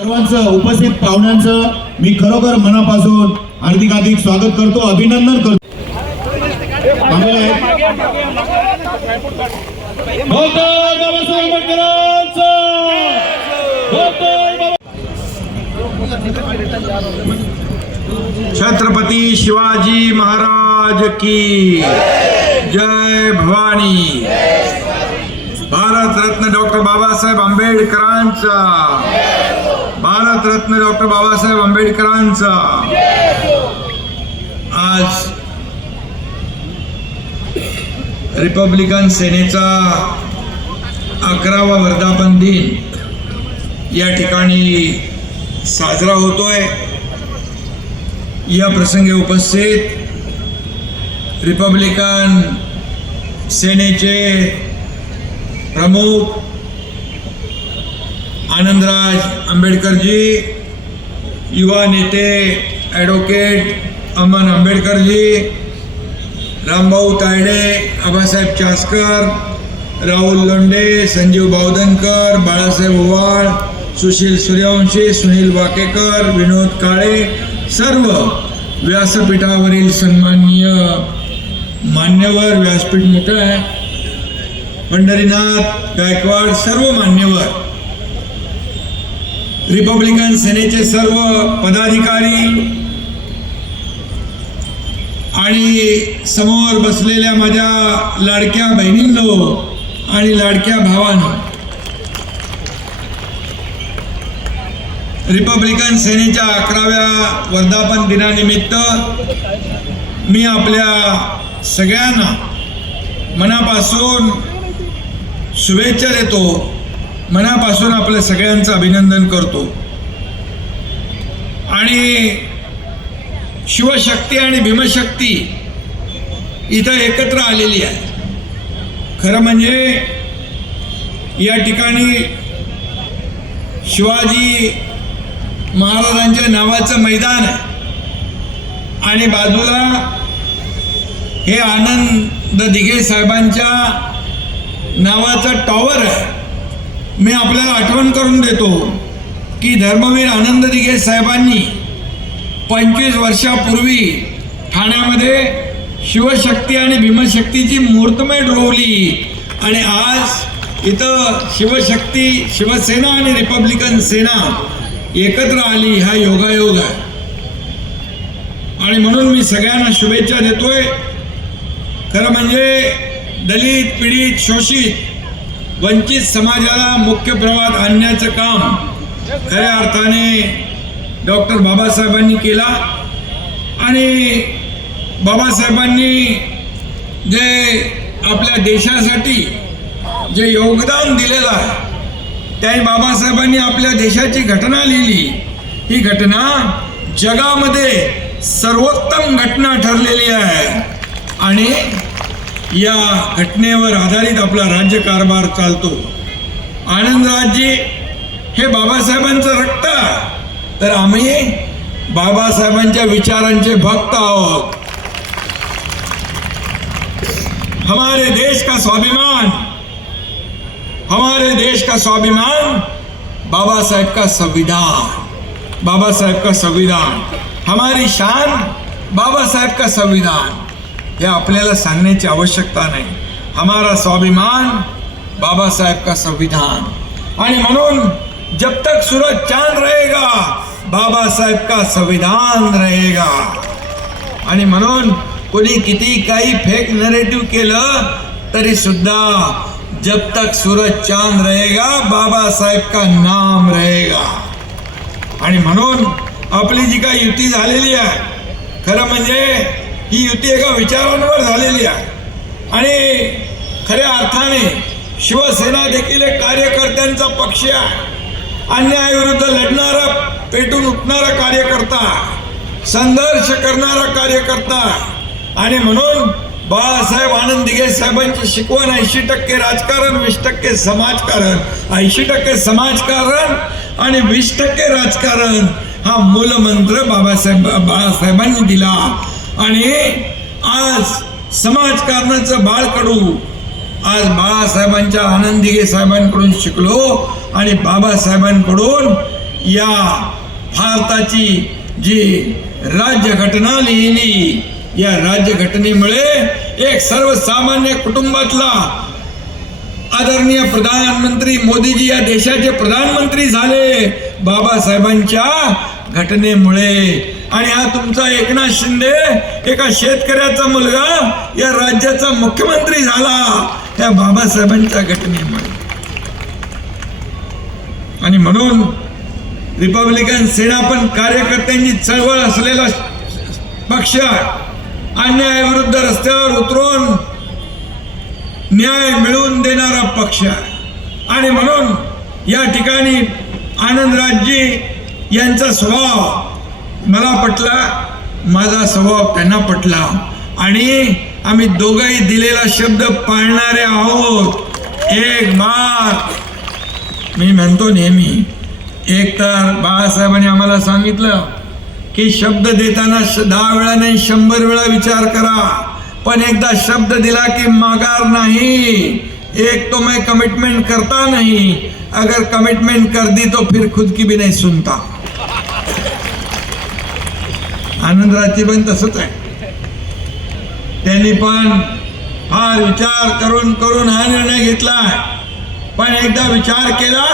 सर्वांचं उपस्थित पाहुण्यांचं मी खरोखर मनापासून हार्दिक हार्दिक स्वागत करतो अभिनंदन करतो. छत्रपती शिवाजी महाराज की जय भवानी. भारतरत्न डॉक्टर बाबासाहेब आंबेडकरांचा. भारतरत्न डॉक्टर बाबासाहेब आंबेडकरांचा. आज रिपब्लिकन सेनेचा अकरावा वर्धापन दिन या ठिकाणी साजरा होतोय. या प्रसंगी उपस्थित रिपब्लिकन सेनेचे प्रमुख आनंदराज आंबेडकरजी युवा नेते ॲडव्होकेट अमन आंबेडकरजी रामभाऊ तायडे आबासाहेब चासकर राहुल लोंडे संजीव बावधनकर बाळासाहेब ओवाळ सुशील सूर्यवंशी सुनील वाकेकर विनोद काळे सर्व व्यासपीठावरील सन्माननीय मान्यवर व्यासपीठ मोठं आहे पंढरीनाथ गायकवाड सर्व मान्यवर. रिपब्लिकन सेनेचे सर्व पदाधिकारी आणि समोर बसलेल्या माझ्या लाडक्या बहिणींनो आणि लाडक्या भावांनो. रिपब्लिकन सेनेच्या अकराव्या वर्धापन दिनानिमित्त मी आपल्या सगळ्यांना मनापासून शुभेच्छा देतो. मनापासून आपल्या सगळ्यांचं अभिनंदन करतो. आणि शिवशक्ती आणि भीमशक्ती इथं एकत्र आलेली आहे. खरं म्हणजे या ठिकाणी शिवाजी महाराजांच्या नावाचं मैदान आहे. आणि बाजूला हे आनंद दिघे साहेबांच्या नावाचं टॉवर आहे. मी आपल्याला आठवण करून देतो की धर्मवीर आनंद दिघे साहेबांनी पंचवीस वर्षापूर्वी ठाण्यामध्ये शिवशक्ती आणि भीमशक्तीची मूर्तमेढ रोवली आणि आज इथं शिवशक्ती शिवसेना आणि रिपब्लिकन सेना एकत्र आली हा योगायोग आहे. आणि म्हणून मी सगळ्यांना शुभेच्छा देतोय. खरं म्हणजे दलित पीडित शोषित वंचित समाजाला मुख्य प्रवाहात आणण्याचं काम खऱ्या अर्थाने डॉक्टर बाबासाहेबांनी केला. आणि बाबासाहेबांनी जे आपल्या देशासाठी जे योगदान दिलेलं आहे त्याही बाबासाहेबांनी आपल्या देशाची घटना लिहिली. ही घटना जगामध्ये सर्वोत्तम घटना ठरलेली आहे. आणि या घटनेवर आधारित आपला राज्यकारभार चालतो. आनंदराजजी हे बाबासाहेबांचं रक्त तर आम्ही बाबासाहेबांच्या विचारांचे भक्त आहोत. हमारे देश का स्वाभिमान हमारे देश का स्वाभिमान बाबा साहेब का संविधान बाबा साहेब का संविधान. हमारी शान बाबा साहेब का संविधान. हे आपल्याला सांगण्याची आवश्यकता नाही. हमारा स्वाभिमान बाबासाहेब का संविधान. आणि म्हणून जब तक सूरज चांद रहेगा बाबासाहेब का संविधान रहेगा. आणि म्हणून कोणी किती काही फेक नरेटिव्ह केलं तरी सुद्धा जब तक सूरज चांद रहेगा बाबासाहेब का नाम रहेगा. आणि म्हणून आपली जी काही युती झालेली आहे खरं म्हणजे ही युती एका विचारांवर झालेली आहे. आणि खऱ्या अर्थाने शिवसेना देखील एक कार्यकर्त्यांचा पक्ष आहे. अन्यायाविरुद्ध लढणारा पेटून उठणारा कार्यकर्ता संघर्ष करणारा कार्यकर्ता आणि म्हणून बाळासाहेब आनंद दिघे साहेबांची शिकवण ऐंशी टक्के राजकारण वीस टक्के समाजकारण. ऐंशी टक्के समाजकारण आणि वीस टक्के राजकारण हा मूलमंत्र बाबासाहेब बाळासाहेबांनी दिला. आणि आज समाजकारणाचं बाळकडू आज बाळासाहेबांच्या आनंदीगे साहेबांकडून शिकलो आणि बाबासाहेबांकडून या भारताची जी राज्यघटना लिहिली या राज्यघटनेमुळे एक सर्वसामान्य कुटुंबातला आदरणीय प्रधानमंत्री मोदीजी या देशाचे प्रधानमंत्री झाले. बाबासाहेबांच्या घटनेमुळे आणि हा तुमचा एकनाथ शिंदे एका शेतकऱ्याचा मुलगा या राज्याचा मुख्यमंत्री झाला या बाबासाहेबांच्या घटनेमुळे. आणि म्हणून रिपब्लिकन सेना पण कार्यकर्त्यांची चळवळ असलेला पक्ष अन्यायाविरुद्ध रस्त्यावर उतरून न्याय मिळवून देणारा पक्ष आहे. आणि म्हणून या ठिकाणी आनंदराजजी यांचा स्वभाव मला पटला माझा स्वभाव त्यांना पटला. आणि आम्ही दोघंही दिलेला शब्द पाळणारे आहोत. एक बार. मी म्हणतो नेहमी एक तर बाळासाहेबांनी आम्हाला सांगितलं की शब्द देताना श- दहा वेळा नाही शंभर वेळा विचार करा. पण एकदा शब्द दिला की माघार नाही. एक तो मैं कमिटमेंट करता नहीं. अगर कमिटमेंट कर दी तो फिर खुद की भी नहीं सुनता. आनंदराजची पण तसंच आहे. त्यांनी पण फार विचार करून करून हा निर्णय घेतला. पण एकदा विचार केला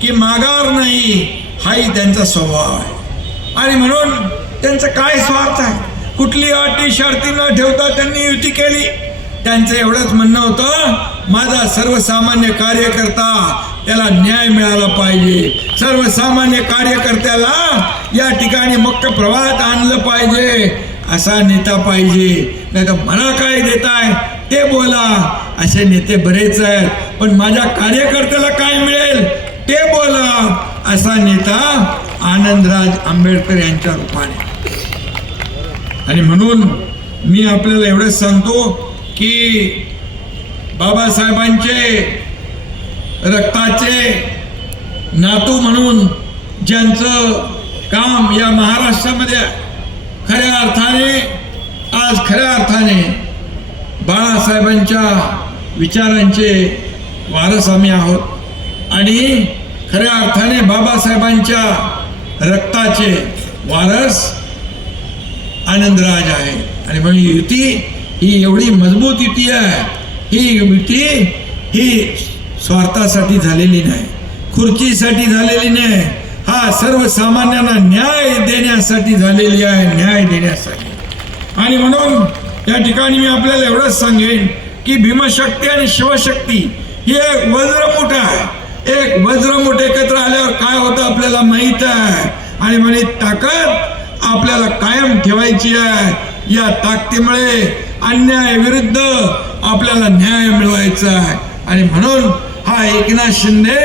की माघार नाही हाही त्यांचा स्वभाव आहे. आणि म्हणून त्यांचं काय स्वार्थ आहे? कुठली अटी शर्ती न ठेवता त्यांनी युती केली? त्यांचं एवढंच म्हणणं होतं माझा सर्वसामान्य कार्यकर्ता त्याला न्याय मिळाला पाहिजे. सर्वसामान्य कार्यकर्त्याला या ठिकाणी मुख्य प्रवाहात आणलं पाहिजे. असा नेता पाहिजे. नाही तर मला काय देताय? ते बोला. असे नेते बरेच आहेत. पण माझ्या कार्यकर्त्याला काय मिळेल? ते बोला. असा नेता आनंदराज आंबेडकर यांच्या रूपाने. आणि म्हणून मी आपल्याला एवढंच सांगतो की बाबासाहेबांचे रक्ताचे नातू म्हणून ज्यांचं काम या महाराष्ट्रामध्ये खऱ्या अर्थाने आज खऱ्या अर्थाने बाळासाहेबांच्या विचारांचे वारस आम्ही आहोत. आणि खऱ्या अर्थाने बाबासाहेबांच्या रक्ताचे वारस आनंदराज आहे. आणि म्हणून युती ही एवढी मजबूत युती आहे. ही युती ही स्वार्थासाठी झालेली नाही खुर्चीसाठी झालेली नाही. हा सर्वसामान्यांना न्याय देण्यासाठी झालेली आहे न्याय देण्यासाठी. आणि म्हणून या ठिकाणी मी आपल्याला एवढंच सांगेन की भीमशक्ती आणि शिवशक्ती ही एक वज्रमुठ आहे. एक वज्रमुठ एकत्र आल्यावर काय होतं आपल्याला माहीत आहे. आणि म्हणे ताकद आपल्याला कायम ठेवायची आहे. या ताकदीमुळे अन्यायाविरुद्ध आपल्याला न्याय मिळवायचा आहे. आणि म्हणून हा एकनाथ शिंदे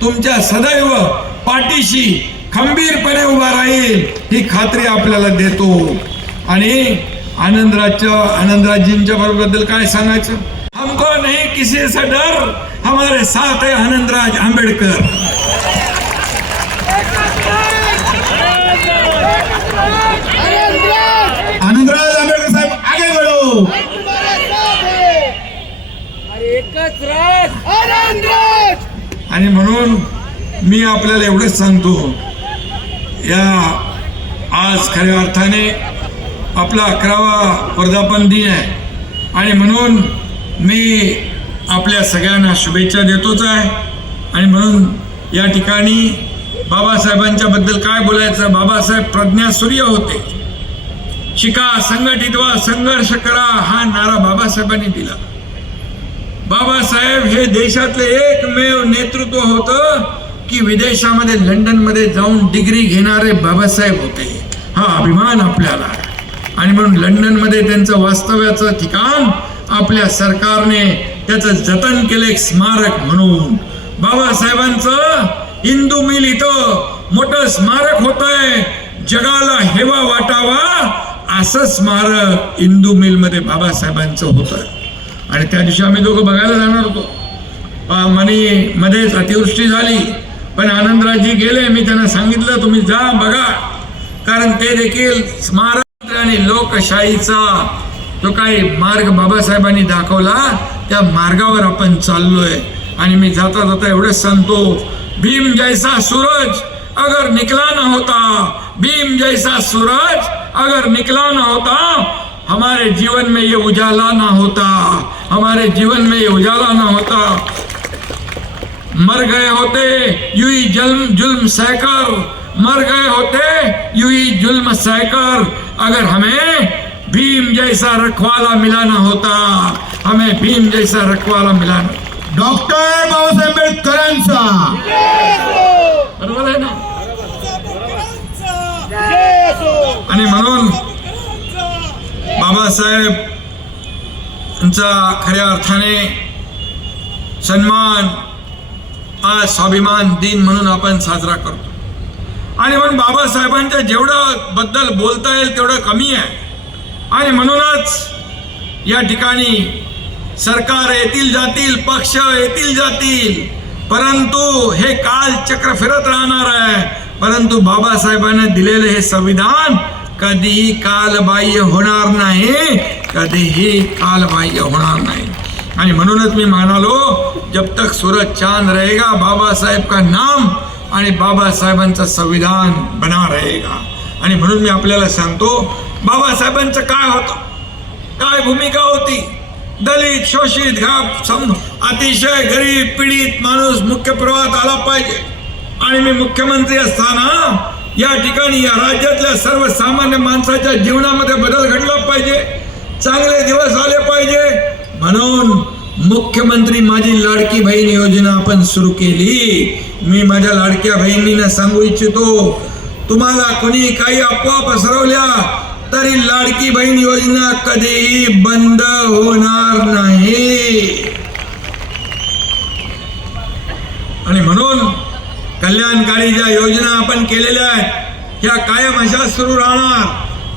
तुमच्या सदैव पाठीशी खंबीरपणे उभा राहील ही खात्री आपल्याला देतो. आणि आनंदराजच्या आनंदराजींच्या बद्दल काय सांगायचं? हमको नाही किसी से डर हमारे साथ है आनंदराज आंबेडकर आनंदराज आंबेडकर साहेब आगे बढ़ो एकच राज आनंदराज आणि म्हणून मी आपल्याला एवढंच सांगतो या आज खऱ्या अर्थाने आपला अकरावा वर्धापन दिन आहे. आणि म्हणून मी आपल्या सगळ्यांना शुभेच्छा देतोच आहे. आणि म्हणून या ठिकाणी बाबासाहेबांच्या बद्दल काय बोलायचं बाबासाहेब प्रज्ञा सूर्य होते. शिका संघटित व्हा संघर्ष करा हा नारा बाबासाहेबांनी दिला. बाबासाहेब हे देशातले एकमेव नेतृत्व होतं की विदेशामध्ये लंडनमध्ये जाऊन डिग्री घेणारे बाबासाहेब होते. हा अभिमान आपल्याला आणि म्हणून लंडनमध्ये त्यांचं वास्तव्याचं ठिकाण आपल्या सरकारने त्याचं जतन केलं एक स्मारक म्हणून. बाबासाहेबांचं हिंदू मिल इथं मोठं स्मारक होत आहे जगाला हेवा वाटावा असं स्मारक हिंदू मिलमध्ये बाबासाहेबांचं होतं. आणि त्या दिवशी आम्ही दोघं बघायला जाणार होतो. मनी मध्येच अतिवृष्टी झाली. पण आनंदराजी गेले मी त्यांना सांगितलं तुम्ही जा बघा. कारण ते देखील स्मारक आणि लोकशाहीचा जो काही मार्ग बाबासाहेबांनी दाखवला त्या मार्गावर आपण चाललोय. आणि मी जाता जाता एवढंच सांगतो भीम जैसा सूरज अगर निकला न होता भीम जैसा सूरज अगर निकला न होता हमारे जीवन में ये उजाला ना होता हमारे जीवन में ये उजाला ना होता। मर गए होते यू ही जुल्म जुल्म सहकर। मर गए होते यू ही जुल्म सहकर। अगर हमें भीम जैसा रखवाला मिलाना होता हमें भीम जैसा रखवाला मिलाना। डॉक्टर बाबासाहेब आंबेडकरांचा बरोबर आहे ना? आणि म्हणून बाबासाहेब यांचा खऱ्या अर्थाने सन्मान आज स्वाभिमान दिन म्हणून आपण साजरा करतो. आणि म्हणून बाबासाहेबांच्या जेवढं बद्दल बोलता येईल तेवढं कमी आहे. आणि म्हणूनच या ठिकाणी सरकार येतील जातील पक्ष येतील जातील परंतु हे काल चक्र फिरत राहणार आहे. परंतु बाबासाहेबांनी दिलेले हे संविधान कधीही कालबाह्य होणार नाही. कधीही कालबाह्य होणार नाही. आणि म्हणूनच मी म्हणालो जब तक सूरज चांद रहेगा बाबासाहेब का नाम आणि बाबासाहेबांचं संविधान बना रहेगा. आणि म्हणून मी आपल्याला सांगतो बाबासाहेबांचं काय होतं? काय भूमिका होती? दलित शोषित घाप सम अतिशय गरीब पीडित माणूस मुख्य प्रवाहात आला पाहिजे. आणि मी मुख्यमंत्री असताना या ठिकाणी या राज्यातल्या सर्वसामान्य माणसाच्या जीवनामध्ये बदल घडला पाहिजे. चांगले दिवस आले पाहिजे. म्हणून मुख्यमंत्री माझी लाडकी बहीण योजना आपण सुरू केली. मी माझ्या लाडक्या बहिणींना सांगू इच्छितो तुम्हाला कोणी काही अफवा पसरवल्या तरी लाडकी बहीण योजना कधीही बंद होणार नाही आणि म्हणून कल्याणकारी ज्या योजना आपण केलेल्या आहेत. ह्या कायम अशा सुरू राहणार.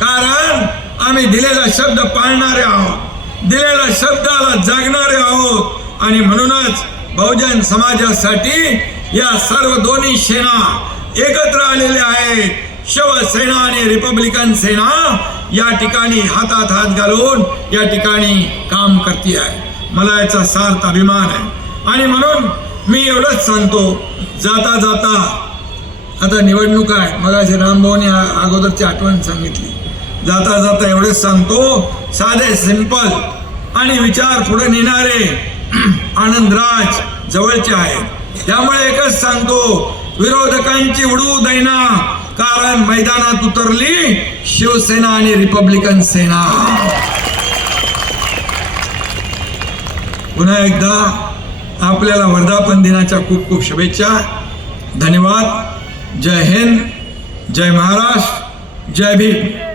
कारण आम्ही दिलेला शब्द पाळणारे आहोत. दिलेल्या शब्दाला जागणारे आहोत. आणि म्हणूनच बहुजन समाजासाठी या सर्व दोन्ही सेना एकत्र आलेल्या आहेत. शिवसेना आणि रिपब्लिकन सेना या ठिकाणी हातात हात घालून या ठिकाणी काम करते आहे मला याचा सार्थ अभिमान आहे. आणि म्हणून मी एवढंच सांगतो. जाता जाता. आता निवडणूक आहे. मग अशी रामभाऊने अगोदरची आठवण सांगितली. जाता जाता एवढंच सांगतो. साधे सिंपल आणि विचार पुढे नेणारे आनंदराज जवळचे आहेत. त्यामुळे एकच सांगतो विरोधकांची उडवू दैना कारण मैदानात उतरली शिवसेना आणि रिपब्लिकन सेना. पुन्हा एकदा आपल्याला वर्धापन दिनाच्या खूप खूप शुभेच्छा. धन्यवाद. जय हिंद. जय महाराष्ट्र. जय भीम.